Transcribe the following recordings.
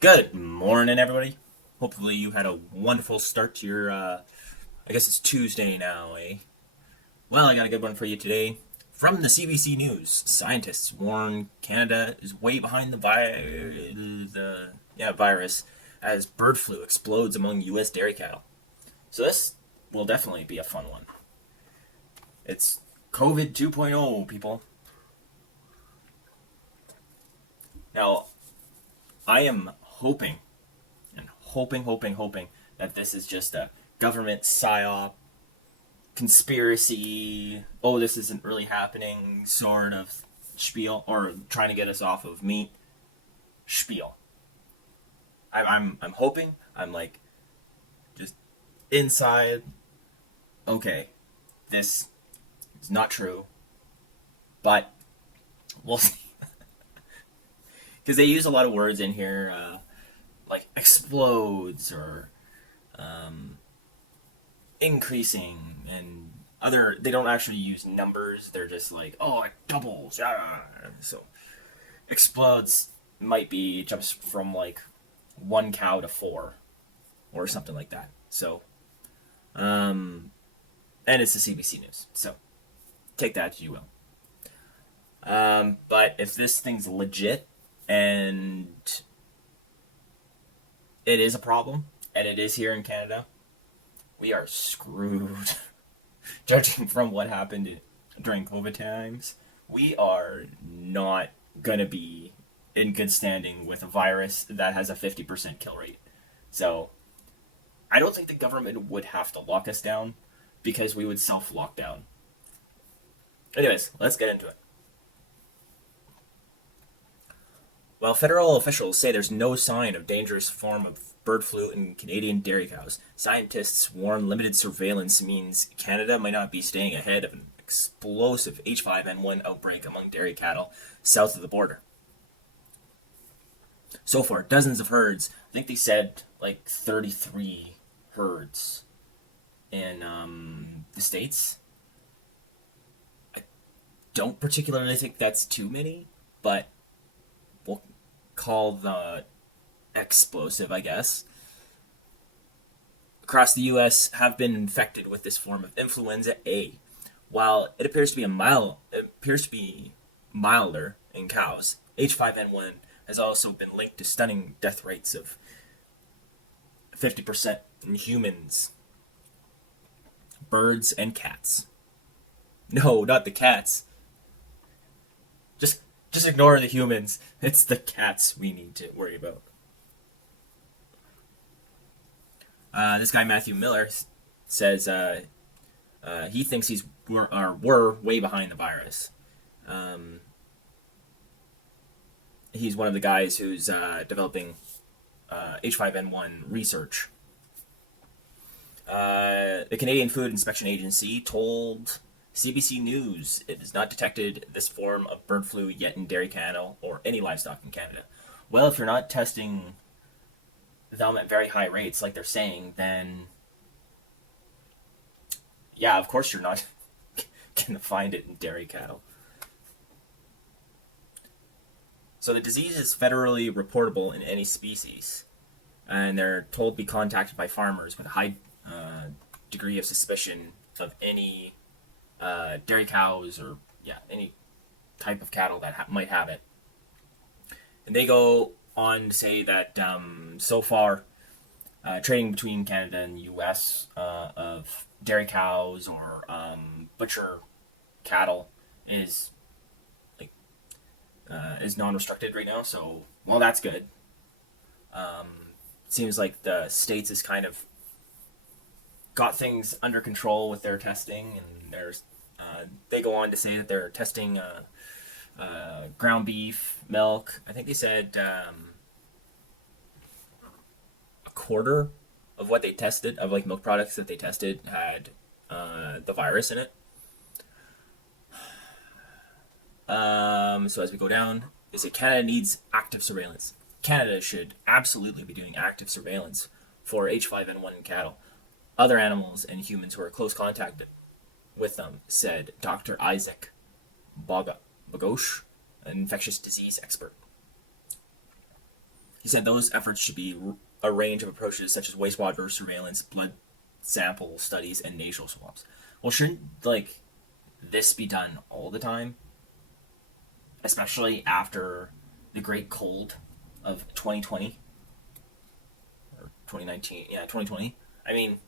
Good morning, everybody. Hopefully, you had a wonderful start to your, I guess it's Tuesday now, eh? Well, I got a good one for you today. From the CBC News, scientists warn Canada is way behind the virus as bird flu explodes among U.S. dairy cattle. So this will definitely be a fun one. It's COVID 2.0, people. Now, I am hoping that this is just a government psyop conspiracy. Oh, this isn't really happening. Sort of spiel, or trying to get us off of meat spiel. I'm hoping. I'm like just inside. Okay, this is not true, but we'll see. Because they use a lot of words in here, like explodes or increasing and other. They don't actually use numbers. They're just like, oh, it doubles. Yeah. So explodes might be jumps from like one cow to four or something like that. So, and it's the CBC News. So take that as you will. But if this thing's legit and it is a problem and it is here in Canada, we are screwed. Judging from what happened during COVID times, we are not going to be in good standing with a virus that has a 50% kill rate. So, I don't think the government would have to lock us down because we would self lock down. Anyways, let's get into it. While federal officials say there's no sign of dangerous form of bird flu in Canadian dairy cows, scientists warn limited surveillance means Canada might not be staying ahead of an explosive H5N1 outbreak among dairy cattle south of the border. So far, dozens of herds, I think they said like 33 herds in the States. I don't particularly think that's too many, but we'll call the explosive, I guess, across the U.S. have been infected with this form of influenza A. While it appears to be milder in cows, H5N1 has also been linked to stunning death rates of 50% in humans, birds, and cats. No, not the cats. Just just ignore the humans. It's the cats we need to worry about. This guy Matthew Miller says he thinks we're way behind the virus. Um, he's one of the guys who's developing H5N1 research. The Canadian Food Inspection Agency told CBC News it has not detected this form of bird flu yet in dairy cattle or any livestock in Canada. Well, if you're not testing them at very high rates, like they're saying, then yeah, of course you're not gonna find it in dairy cattle. So the disease is federally reportable in any species, and they're told to be contacted by farmers with a high degree of suspicion of any dairy cows or any type of cattle that might have it. And they go on to say that so far, trading between Canada and the U.S. Of dairy cows or butcher cattle is is non-restricted right now. So, well, that's good. Um, Seems like the states has kind of got things under control with their testing, and they go on to say that they're testing ground beef, milk. I think they said a quarter of what they tested of like milk products that they tested had the virus in it. So as we go down, they say Canada needs active surveillance. Canada should absolutely be doing active surveillance for H5N1 in cattle, other animals, and humans who are close contact with them, said Dr. Isaac Bogosh, an infectious disease expert. He said those efforts should be a range of approaches such as wastewater surveillance, blood sample studies, and nasal swabs. Well, shouldn't like this be done all the time, especially after the great cold of 2020 or 2019? Yeah, 2020. I mean,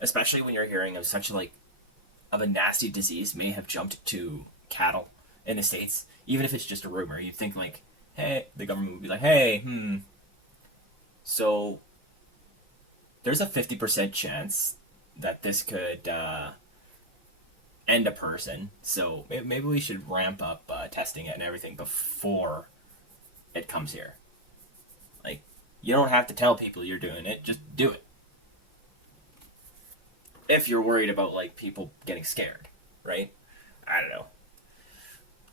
especially when you're hearing of such like of a nasty disease may have jumped to cattle in the states, even if it's just a rumor. You'd think like, hey, the government would be like, hey, so there's a 50% chance that this could end a person. So maybe we should ramp up testing it and everything before it comes here. Like, you don't have to tell people you're doing it; just do it. If you're worried about like people getting scared, right? I don't know.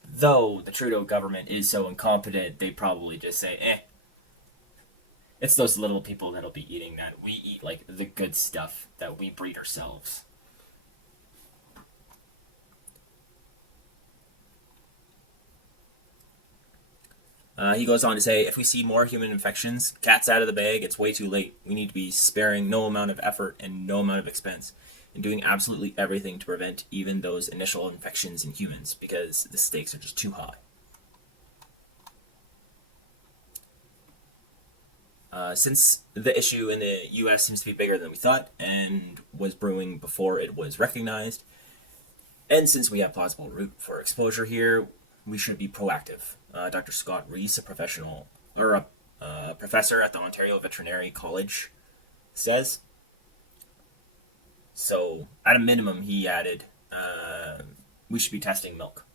Though the Trudeau government is so incompetent, they probably just say, "Eh." It's those little people that'll be eating that. We eat like the good stuff that we breed ourselves. He goes on to say, if we see more human infections, cat's out of the bag, it's way too late. We need to be sparing no amount of effort and no amount of expense and doing absolutely everything to prevent even those initial infections in humans because the stakes are just too high. Since the issue in the US seems to be bigger than we thought and was brewing before it was recognized, and since we have plausible route for exposure here, we should be proactive. Dr. Scott Reese, a professional or a professor at the Ontario Veterinary College, says. So, at a minimum, he added, we should be testing milk.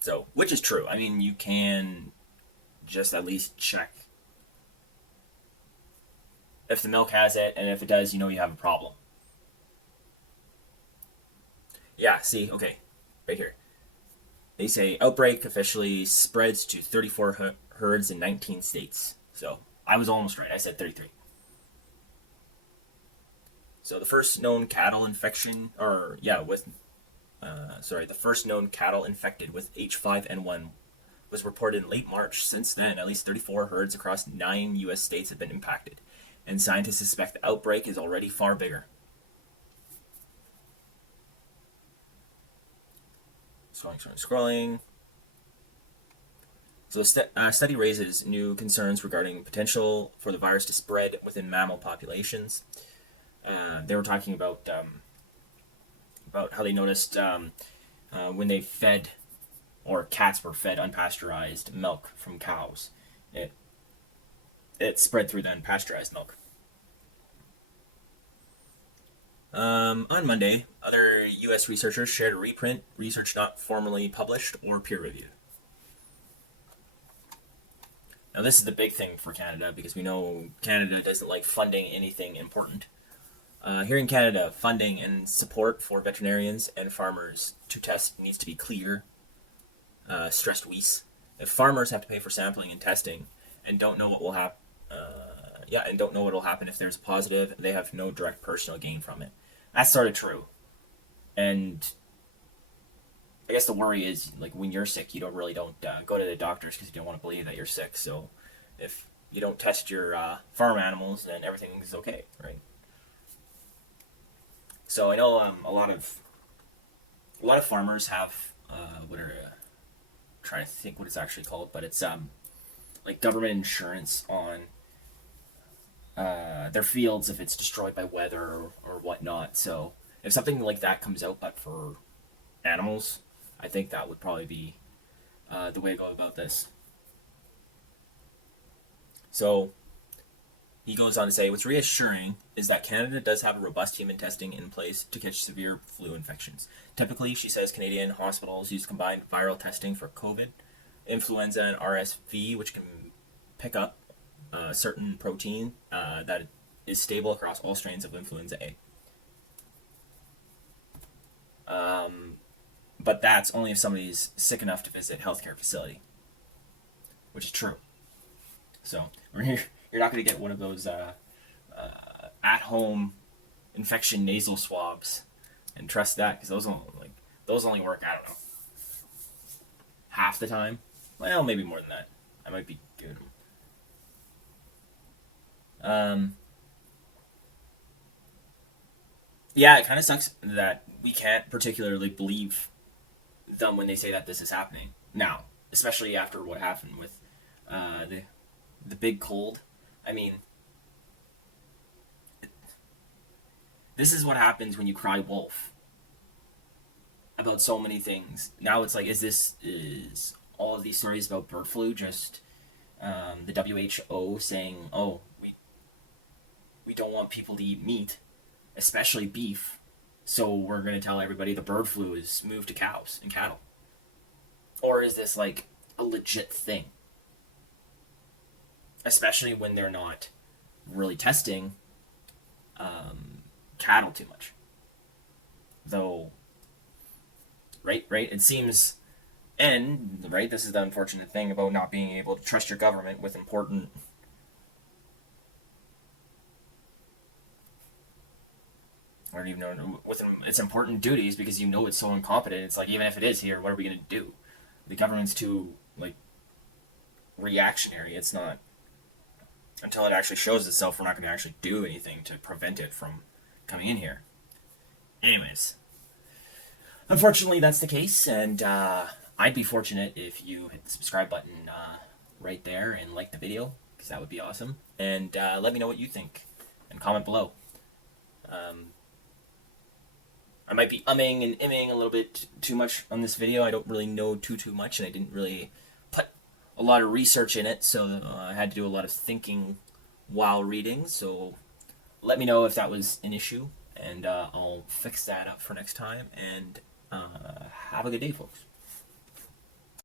So, which is true. I mean, you can just at least check if the milk has it, and if it does, you know you have a problem. Yeah, see, okay, right here. They say outbreak officially spreads to 34 herds in 19 states. So I was almost right. I said 33. So the first known cattle infection, or yeah, the first known cattle infected with H5N1 was reported in late March. Since then, at least 34 herds across 9 U.S. states have been impacted, and scientists suspect the outbreak is already far bigger. Scrolling. So the study raises new concerns regarding potential for the virus to spread within mammal populations. They were talking about how they noticed when they fed or cats were fed unpasteurized milk from cows, it spread through the unpasteurized milk. On Monday, other U.S. researchers shared a reprint, research not formally published or peer-reviewed. Now, this is the big thing for Canada because we know Canada doesn't like funding anything important. Here in Canada, funding and support for veterinarians and farmers to test needs to be clear, stressed Weiss. If farmers have to pay for sampling and testing and don't know what will happen, and don't know what will happen if there's a positive, they have no direct personal gain from it. That's sort of true. And I guess the worry is like when you're sick, you don't go to the doctors because you don't want to believe that you're sick. So if you don't test your farm animals, then everything is okay, right? So I know a lot of farmers have what are trying to think what it's actually called, but it's like government insurance on their fields if it's destroyed by weather or whatnot. So if something like that comes out, but for animals, I think that would probably be the way to go about this. So he goes on to say, what's reassuring is that Canada does have a robust human testing in place to catch severe flu infections. Typically, she says Canadian hospitals use combined viral testing for COVID, influenza, and RSV, which can pick up a certain protein that is stable across all strains of influenza A. But that's only if somebody's sick enough to visit a healthcare facility, which is true. So you're not going to get one of those at-home infection nasal swabs and trust that because those only work, I don't know, half the time. Well, maybe more than that. I might be good. Um, yeah, it kind of sucks that we can't particularly believe them when they say that this is happening now, especially after what happened with the big cold. I mean, this is what happens when you cry wolf about so many things. Now it's like, is all of these stories about bird flu just the WHO saying, "Oh, we don't want people to eat meat, especially beef, so we're going to tell everybody the bird flu is moved to cows and cattle," or is this like a legit thing? Especially when they're not really testing cattle too much, though. Right. It seems, and right, this is the unfortunate thing about not being able to trust your government with important. I don't even know with its important duties because you know it's so incompetent. It's like even if it is here, what are we gonna do? The government's too like reactionary. It's not until it actually shows itself. We're not going to actually do anything to prevent it from coming in here. Anyways, unfortunately, that's the case, and I'd be fortunate if you hit the subscribe button right there and like the video because that would be awesome. And let me know what you think and comment below. Um, I might be umming and imming a little bit too much on this video. I don't really know too much, and I didn't really put a lot of research in it, so I had to do a lot of thinking while reading. So let me know if that was an issue, and I'll fix that up for next time. And have a good day, folks.